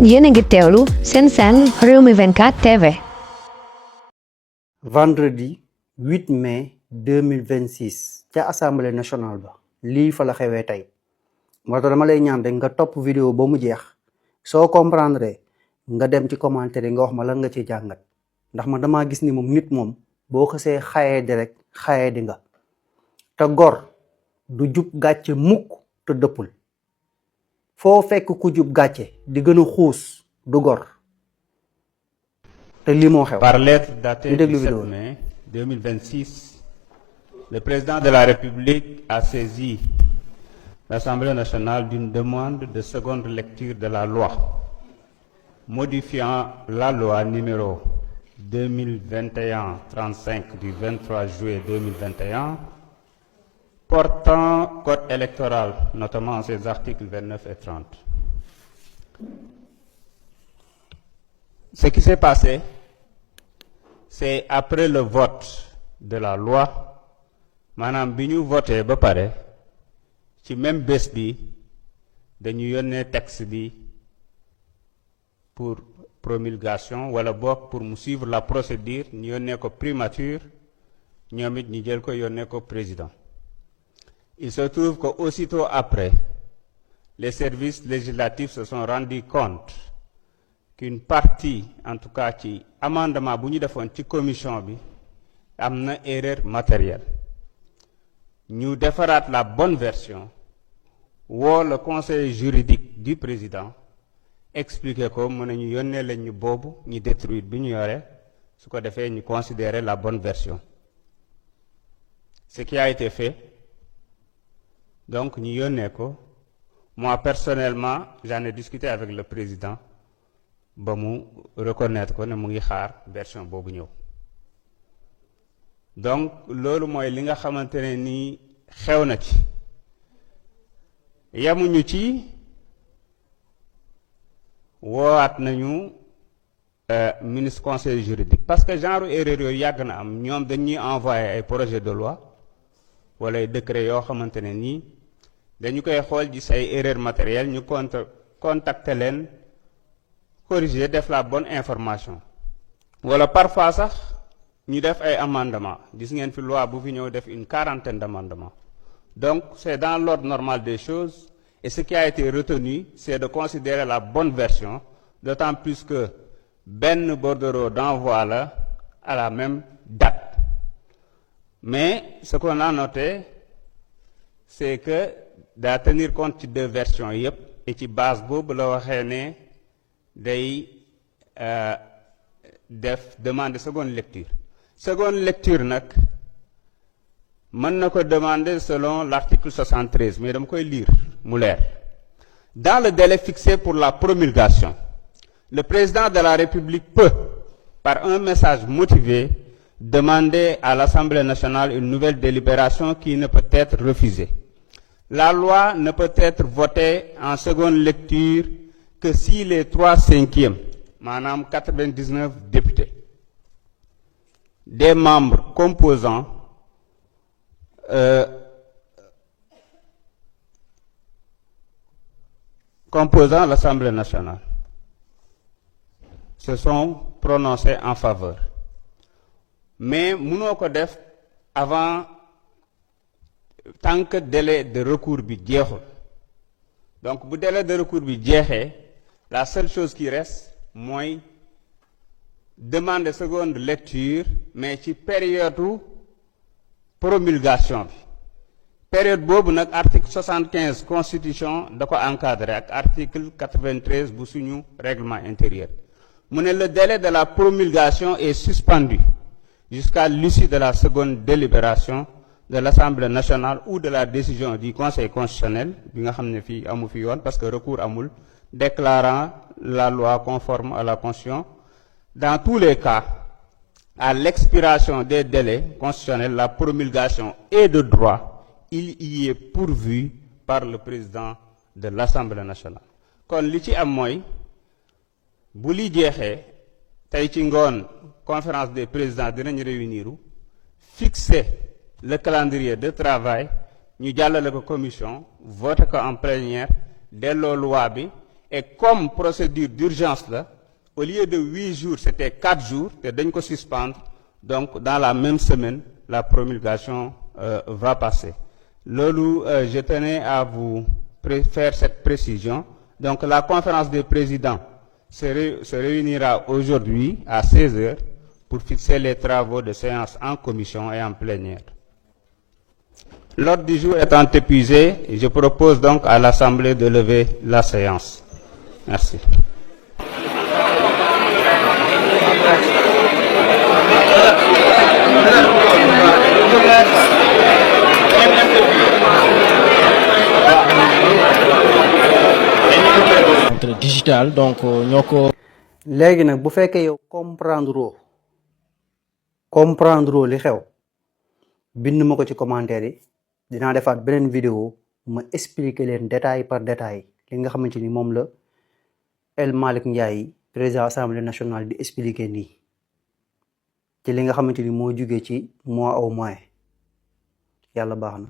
yéen a ngi teewlu seen Rewmi 24 TV. vendredi 8 mai 2026 ca assemblée nationale ba lii fa la xewee tey moo tax dama lay ñaan rek nga topp vidéo ba mu jeex soo comprendre nga dem ci commentaire yi nga wax ma lan nga ci jàngat ndax man damaa gis ni moom nit moom boo xasee xayee di rek xayee di nga te gor du jub gàcce mukk te dëppul foo fekk ku jub gàcce di gën a xuus du gor te lii moo xew. Par lettre datée du 7 mai 2026, le président de la République a saisi l'Assemblée nationale d'une demande de seconde lecture de la loi modifiant la loi numéro 2021-35 du 23 juillet 2021 portant code électoral, notamment ses articles 29 et 30. Ce qui s'est passé, c'est après le vote de la loi, maanaam bi ñu voté ba pare ci même bés bi dañu yónnee texte bi pour promulgation wala boog pour mu suivre la procédure ñu yónnee ko primature ñoom it ñu jël ko yónnee ko président. Il se trouve que aussitôt après, les services législatifs se sont rendus compte qu'une partie, en tout cas ci amendement bu ñu defoon ci commission bi am na erreur matérielle ñu defaraat la bonne version woo le conseil juridique du président expliquer ko mën nañu yónnee lañ ñu boobu ñu détruire bi ñu yore su ko defee ñu considérer la bonne version. Ce qui a été fait, donc ñu yónnee ko. Moi personnellement j'en ai discuté avec le président ba mu reconnaître ko ne mu ngi xaar version boobu ñëw. Donc loolu mooy li nga xamante ne nii xew na ci yamuñu ci woowaat nañu ministre conseil juridique parce que genre erreur yooyu yàgg na am ñoom dañuy envoyer ay projet de loi wala ay décret yoo xamante ne nii dañu koy xool ci say erreur matérielle ñu contacter leen corriger def la bonne information wala parfois sax ñu def ay amendements gis ngeen fi loi bu fi ñëw def une quarantaine d'amendements. Donc c'est dans l'ordre normal des choses et ce qui a été retenu c'est de considérer la bonne version, d'autant plus que benn bordereau d'envoi la à la même date. Mais ce qu'on a noté c'est que daa tenir compte ci deux versions yépp et ci base boobu la waxee ne day def demande seconde lecture. Seconde lecture nag mën na ko demander selon l'article 73 mais dama koy lire mu leer. Dans le délai fixé pour la promulgation, le président de la République peut, par un message motivé, demander à l'Assemblée nationale une nouvelle délibération qui ne peut être refusée. La loi ne peut être votée en seconde lecture que si les 3/5, maanaam 99 députés, des membres composant l'Assemblée nationale se sont prononcés en faveur. Mais mënoo ko def avant tant que délai de recours bi jeexul. Donc bu délai de recours bi jeexee la seule chose qui reste mooy demander seconde lecture mais ci période promulgation bi période boobu nag article 75 constitution da ko encadré ak article 93 bu suñu règlement intérieur mu ne le délai de la promulgation est suspendu jusqu'à l'issue de la seconde délibération de l'Assemblée nationale ou de la décision du Conseil constitutionnel bi nga xam ne fii amu fi yoon parce que recours amul déclarant la loi conforme à la Constitution. Dans tous les cas, à l'expiration des délais constitutionnels, la promulgation est de droit, il y est pourvu par le président de l'Assemblée nationale. Kon li ci am mooy bu li jeexee tey ci ngoon conférence des présidents dinañ réunir fixer le calendrier de travail ñu jàllale ko commission voté ko en plénière delloo loi bi et comme procédure d'urgence là, au lieu de 8 jours, c'était 4 jours, et dañ ko suspendre. Donc, dans la même semaine, la promulgation va passer. Lolo, je tenais à vous faire cette précision. Donc, la conférence des présidents se réunira aujourd'hui à 16h pour fixer les travaux de séance en commission et en plénière. L'ordre du jour étant épuisé, je propose donc à l'Assemblée de lever la séance. Merci. Digital donc ñoo léegi nag bu fekkee yow comprendre li xew bind ma ko ci commentaire yi dinaa defaat beneen vidéo ma expliquer leen détail par détail li nga xamante ni moom la El Malick Ndiaye président assemblée nationale di expliquer nii ci li nga xamante ni moo jugee ci mois au mois yàlla baax na.